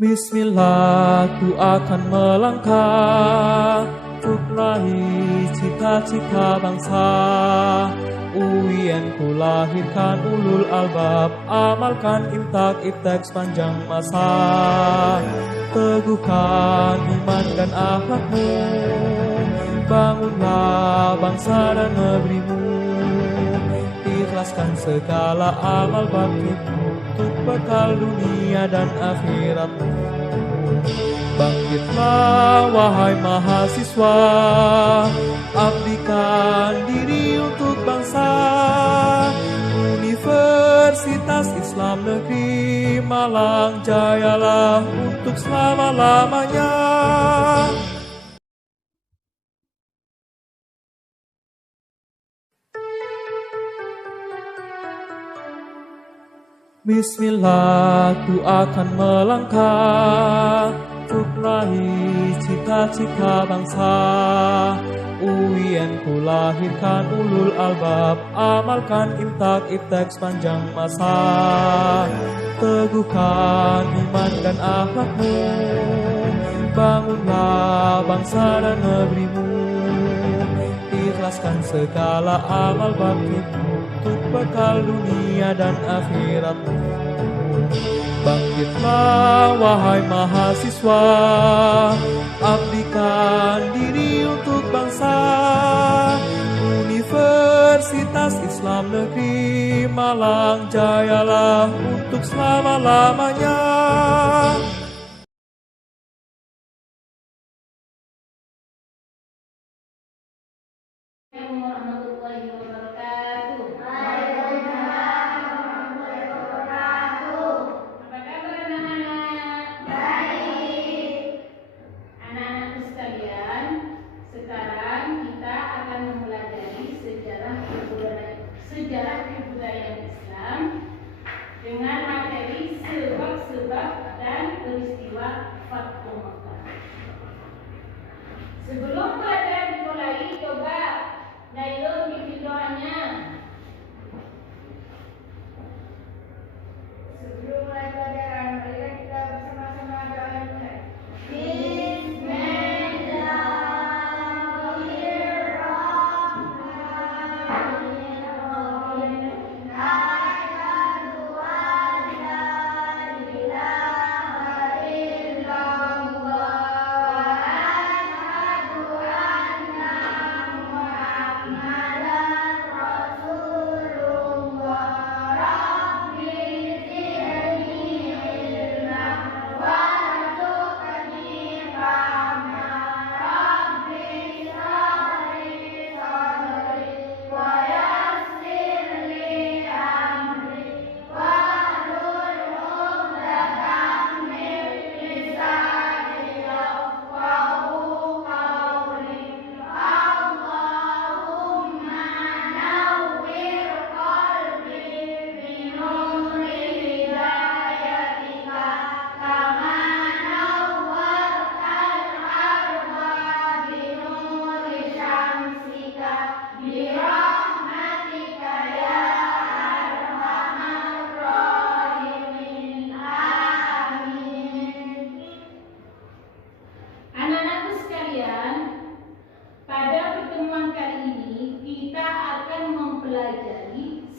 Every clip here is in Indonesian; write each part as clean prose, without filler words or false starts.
Bismillah, ku akan melangkah untuk raih cita-cita bangsa. UN ku lahirkan ulul albab, amalkan imtak-iptek sepanjang masa. Teguhkan iman dan akhlakmu, bangunlah bangsa dan negerimu. Ikhlaskan segala amal baktimu untuk bekal dunia dan akhiratmu. Bangkitlah wahai mahasiswa, abdikan diri untuk bangsa. Universitas Islam Negeri Malang jayalah untuk selama-lamanya. Bismillah, ku akan melangkah untuk raih cita-cita bangsa. UN ku lahirkan ulul albab, amalkan imtak-iptek sepanjang masa. Teguhkan iman dan akhlakmu, bangunlah bangsa dan negerimu. Ikhlaskan segala amal baktimu untuk bekal dunia dan akhiratmu. Bangkitlah wahai mahasiswa, abdikan diri untuk bangsa. Universitas Islam Negeri Malang jayalah untuk selama-lamanya. Warahmatullahi wabarakatuh. Apa kabar anak-anak? Baik. Anak-anakku sekalian, sekarang kita akan mempelajari sejarah kebudayaan Islam dengan materi sebab-sebab dan peristiwa Fathu Makkah. Sebelum pelajaran dimulai, coba Nailun bikin doanya. Sebelum mulai pelajaran, marilah kita bersama-sama doa mulai.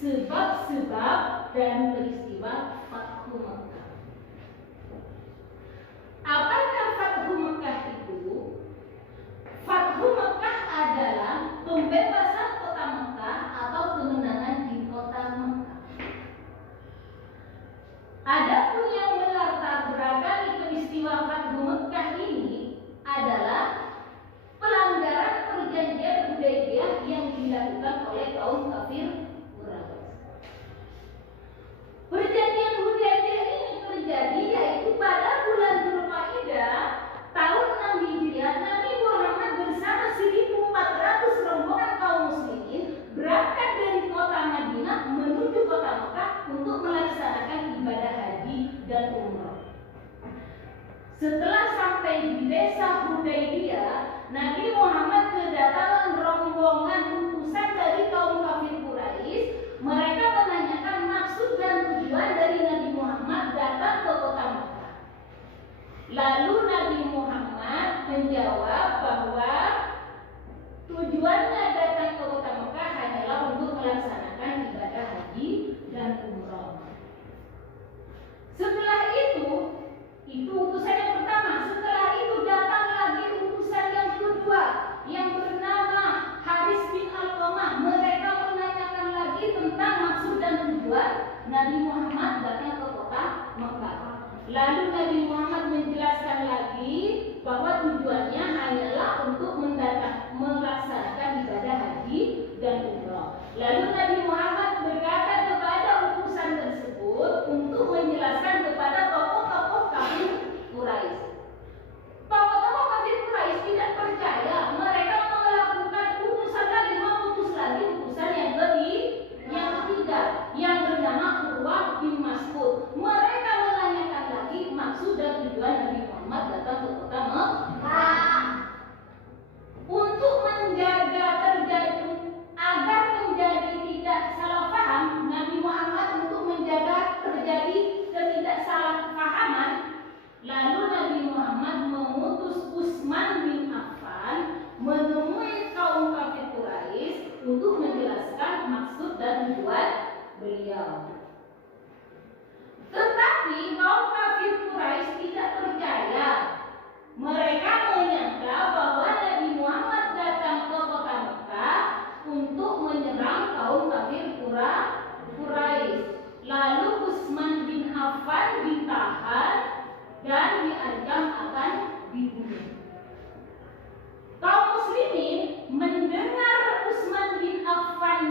Sebab-sebab dan peristiwa Fathu Makkah. Apakah Fathu Makkah itu? Fathu Makkah adalah pembebasan kota Makkah atau kemenangan di kota Makkah. Adapun yang melatar belakangi peristiwa Fathu Makkah ini adalah pelanggaran perjanjian Hudaybiyah yang dilakukan oleh kaum kafir. Perjanjian Hudaybiyah ini terjadi yaitu pada bulan Dzulqa'dah tahun 6 Hijriah. Nabi Muhammad bersama 1.400 rombongan kaum muslimin berangkat dari kota Madinah menuju kota Mekah untuk melaksanakan ibadah haji dan umrah. Setelah sampai di desa Hudaybiyah, Nabi Muhammad kedatangan rombongan utusan dari kaum kafir Quraisy. Mereka menanyakan maksud dan tujuan dari Nabi Muhammad datang ke kota Mekah. melaksanakan ibadah haji dan umroh. Setelah itu utusan yang pertama. Setelah itu datang lagi utusan yang kedua yang bernama Haris bin Alqamah. Mereka menanyakan lagi tentang maksud dan tujuan Nabi Muhammad datang ke kota Mekah. Lalu Nabi Muhammad menjelaskan lagi bahwa tujuannya hanyalah untuk melaksanakan ibadah haji dan umroh. Lalu Nabi Muhammad berkata kepada utusan tersebut untuk menjelaskan kepada tokoh-tokoh kafir Quraisy. Tokoh-tokoh kafir Quraisy tidak percaya. Mereka melakukan utusan yang ketiga yang bernama Urwah bin Mas'ud. Mereka menanyakan lagi maksud dan tujuan Nabi Muhammad datang ke kota Mekah. Untuk agar menjadi tidak salah paham, Nabi Muhammad untuk menjaga terjadi ketidaksalahpahaman, lalu Nabi Muhammad mengutus Utsman bin Affan menemui kaum kafir Quraisy untuk menjelaskan maksud dan tujuan beliau. Tetapi kaum kafir Quraisy tidak percaya. Mereka menyangka bahwa Nabi Muhammad datang ke kota Mekah untuk menyerang kaum kafir Quraisy. Lalu Utsman bin Affan ditahan dan diancam akan dibunuh. Kaum muslimin mendengar Utsman bin Affan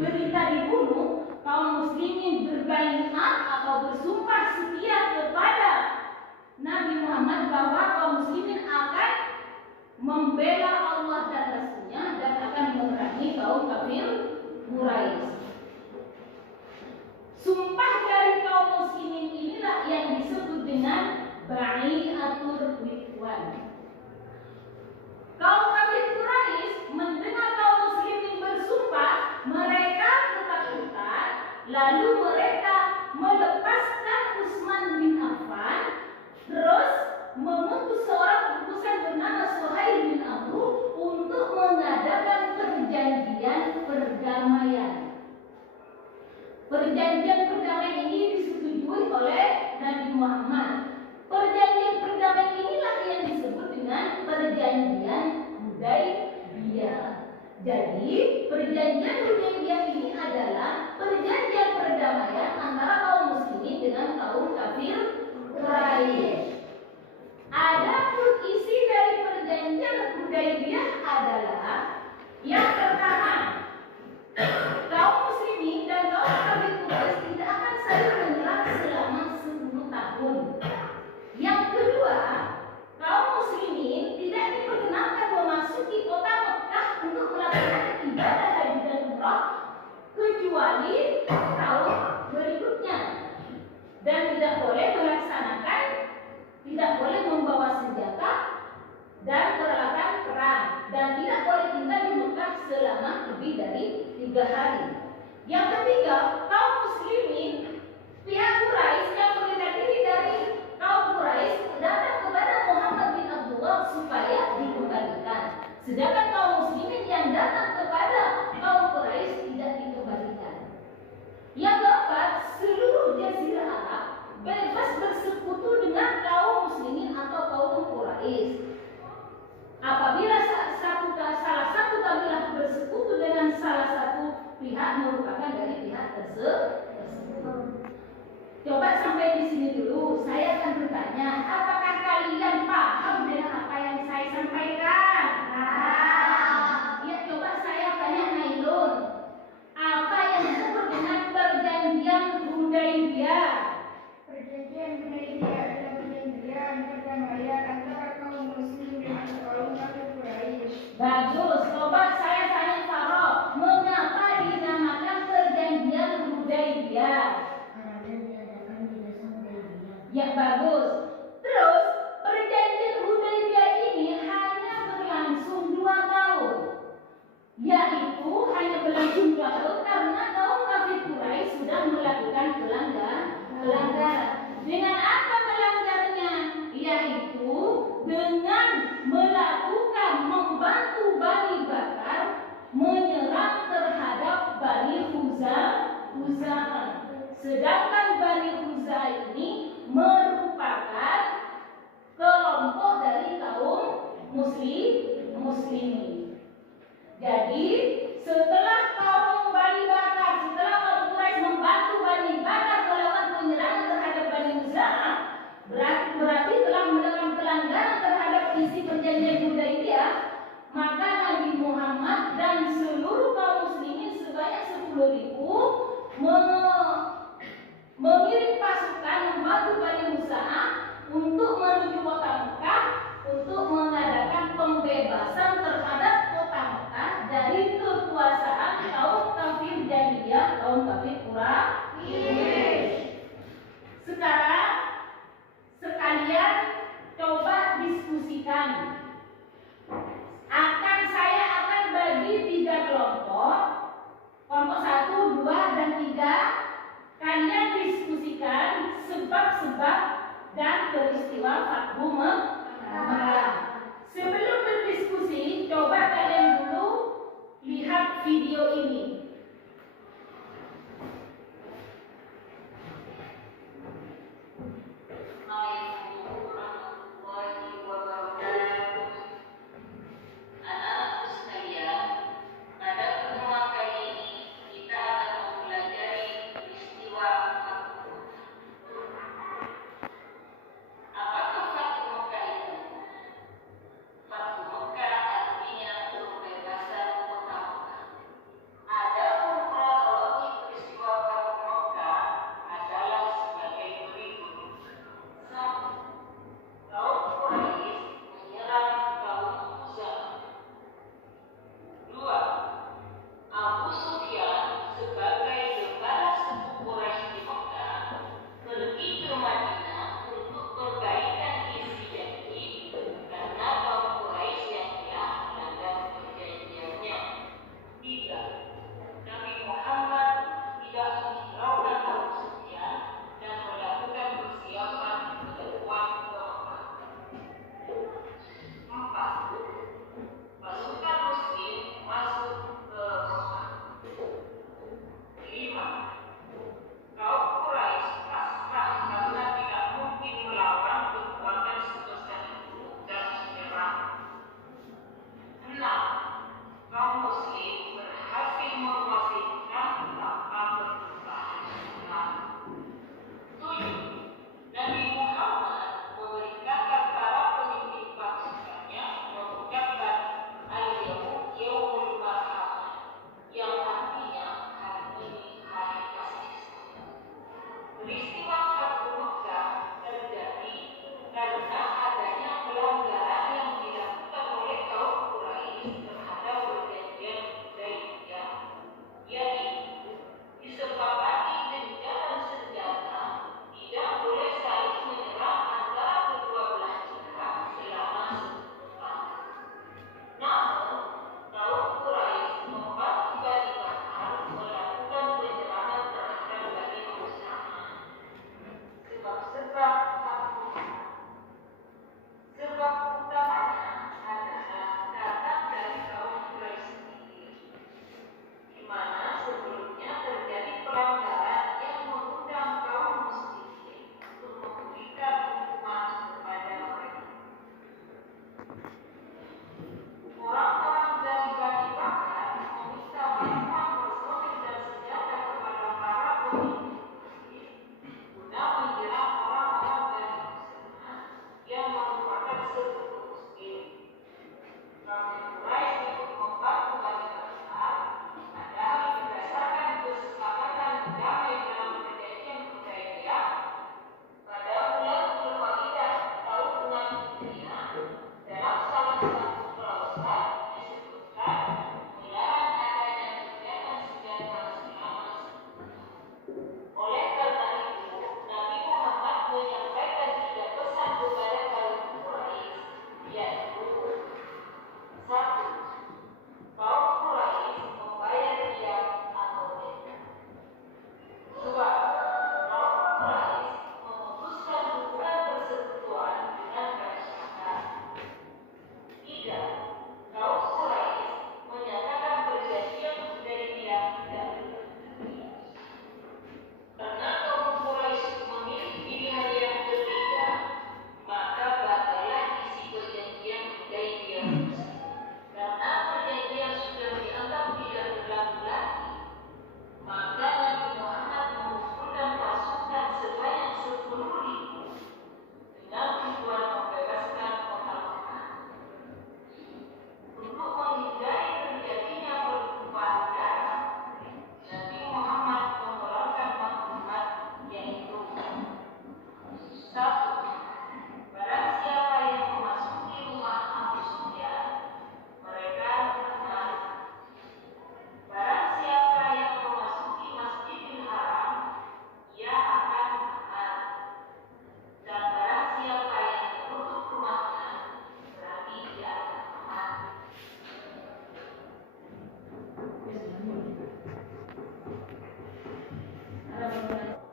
berita dibunuh, kaum muslimin berbaiat atau bersumpah setia kepada Nabi Muhammad bahwa kaum muslimin akan membela Allah dan Rasulnya dan akan memerangi kaum kafir Quraisy. Sumpah dari kaum muslimin inilah yang disebut dengan Bai'atul Ridwan. Kaum kafir Quraisy mendengar kaum muslimin bersumpah, mereka ketakutan, lalu mereka melepaskan Utsman bin Affan, terus mengutus seorang utusan bernama Suhail bin Amr untuk mengadakan perjanjian perdamaian. Perjanjian perdamaian ini disetujui oleh Nabi Muhammad. Perjanjian perdamaian inilah yang disebut dengan perjanjian Hudaybiyah. Jadi, perjanjian Hudaybiyah ini adalah perjanjian perdamaian antara kaum muslimin dengan kaum kafir Quraisy. Adapun isi dari perjanjian Hudaybiyah adalah yang pertama, kaum muslimin dan kaum kafir Quraisy tidak akan saling menyerang selama 10 tahun. Yang kedua, kaum muslimin tidak diperkenankan memasuki kota Mekah untuk melaksanakan ibadah haji dan umrah kecuali tahun berikutnya, dan tidak boleh membawa senjata dan peralatan perang, dan tidak boleh tinggal di Mekah selama lebih dari 3 hari. Yang ketiga, kaum muslimin pihak Quraisy yang terdiri dari kaum Quraisy datang kepada Muhammad bin Abdullah supaya dikembalikan, sedangkan kaum muslimin yang datang kepada kaum Quraisy tidak dikembalikan. Yang keempat, seluruh jazirah Arab bebas bersekutu dengan kaum muslimin atau kaum Quraisy. Apabila salah satu kabilah bersekutu dengan salah satu pihak merupakan dari pihak tersebut. Coba sampai di sini dulu. Saya akan bertanya, apakah kalian paham dengan apa yang saya sampaikan? Ya, coba saya tanya Nailun, apa yang disebut dengan perjanjian Hudaybiyah? Perjanjian Hudaybiyah adalah perjanjian perdamaian antara kaum muslim dengan kaum kafir Quraisy. Bagus. Coba saya tanya Farouk, mengapa dinamakan perjanjian Hudaybiyah? Ya, bagus. Terus perjanjian Hudaybiyah ini hanya berlangsung 2 tahun. Yaitu hanya berlangsung 2 tahun karena kaum kafir Quraisy sudah melakukan pelanggaran. Dengan apa melanggarnya? Yaitu dengan membantu Bani Bakar menyerang terhadap Bani Sedangkan Bani Khuza'ah ini merupakan kelompok dari kaum muslimin. Jadi setelah kaum Bani Bakar, setelah kaum Quraisy membantu Bani Bakar melakukan penyerangan terhadap Bani Khuza'ah, berarti telah melakukan pelanggaran terhadap isi perjanjian Hudaybiyah, maka Nabi Muhammad dan seluruh kaum muslimin sebanyak 10.000 mengirim pasukan membantu Bani Khuza'ah untuk menuju kota Mekah untuk mengadakan pembebasan terhadap kota Mekah dari kekuasaan kaum kafir jahiliyah, kaum kafir Quraisy. Sekarang sekalian coba diskusikan. Saya akan bagi 3 kelompok. Kelompok 1, 2, dan 3. Kalian diskusikan sebab-sebab dan peristiwa Fathu Mekah. Sebelum berdiskusi, coba kalian dulu lihat video ini. Ada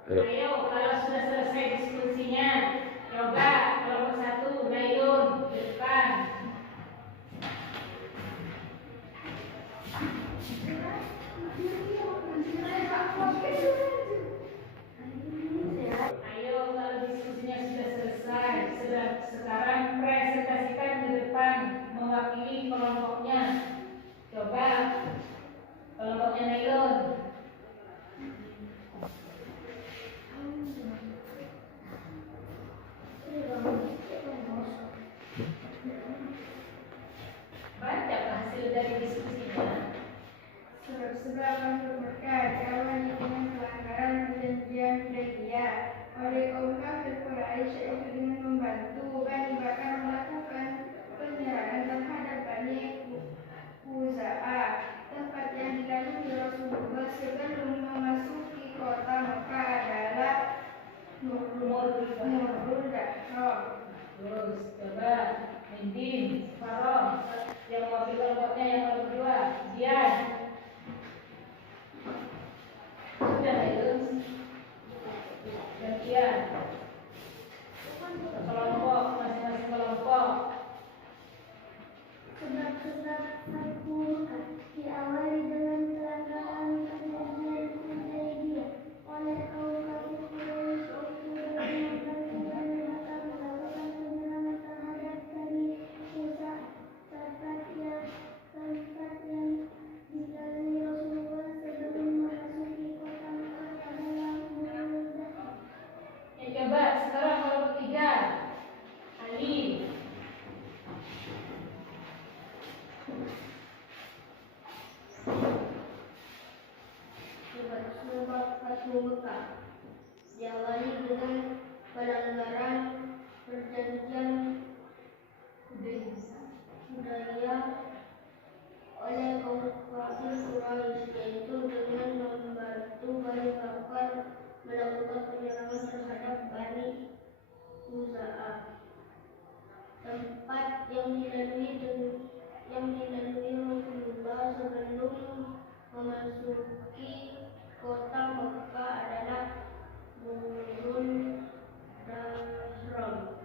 Ayo, kalau sudah selesai diskusinya, coba kelompok 1, Nailun, di depan. Ayo, kalau diskusinya sudah selesai, sekarang presentasikan di depan mewakili kelompoknya. Coba kelompoknya Nailun. Baca hasil dari diskusinya. Sebab-sebab masuk Mekah diawali dengan pelanggaran perjanjian Hudaybiyah oleh kaum kafir Quraisy, yaitu dengan membantu Bani Bakar melakukan penyerangan terhadap Bani Khuza'ah, tempat yang dilalui Rasulullah sebelum memasuki kota Mekah adalah Murrul Dahram. Terus coba Mindin, Faroh, yang mewakili kelompoknya yang nomor 2, Dian. Sudah itu. Gantian. Kelompok, masing-masing kelompok. Sebab-sebab Fathu Mekah diawali dengan pelanggaran perjanjian Hudaybiyah oleh kaum kafir Quraisy, yaitu dengan melakukan penyerangan terhadap Bani Khuza'ah, tempat yang dilalui Rasulullah sebelum memasuki kota Mekah adalah Murrul Dahram. Ya, coba sekarang kelompok 3, Ali. Sebab Fathu Mekah diawali dengan pelanggaran perjanjian Hudaybiyah oleh kaum kafir Quraisy, yaitu dengan membantu Bani Bakar melakukan penyerangan terhadap Bani Khuza'ah, tempat yang dilalui Rasulullah sebelum memasuki kota Mekah adalah Murrul Dahram.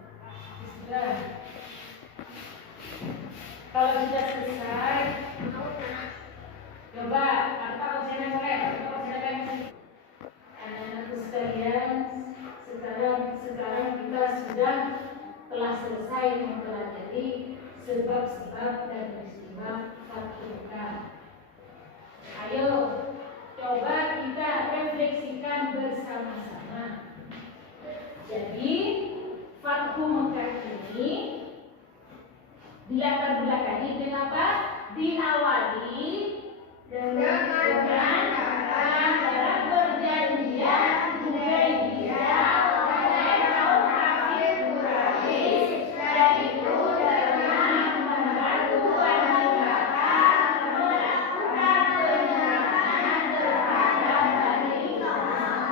Sudah. Kalau sudah selesai, coba apa ujiannya mulai? Anak-anakku sekalian, sekarang kita sudah telah selesai mempelajari sebab-sebab dan peristiwa Fathu Mekah. Ayo, coba kita refleksikan bersama-sama. Jadi, Fathu Mekah ini dilatar belakangi dengan apa? Diawali dengan dalam perjanjian Hudaybiyah oleh kaum kafir Quraisy, yaitu dengan membantu Bani Bakar melakukan penyerangan terhadap Bani Khuza'ah.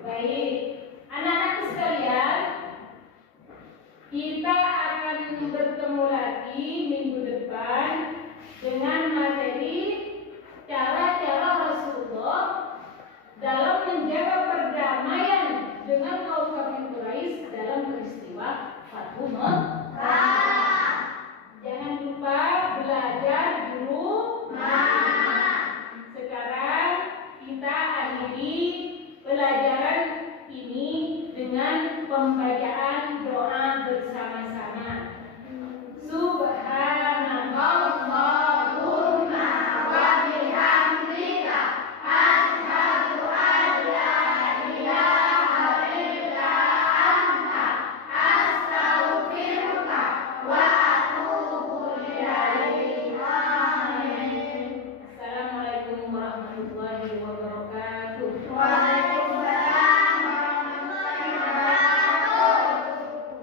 Baik, anak-anakku sekalian, kita akan bertemu lagi minggu depan dengan materi cara-cara Rasulullah dalam menjaga perdamaian dengan kaum kafir Quraisy dalam peristiwa Fathu Mekah.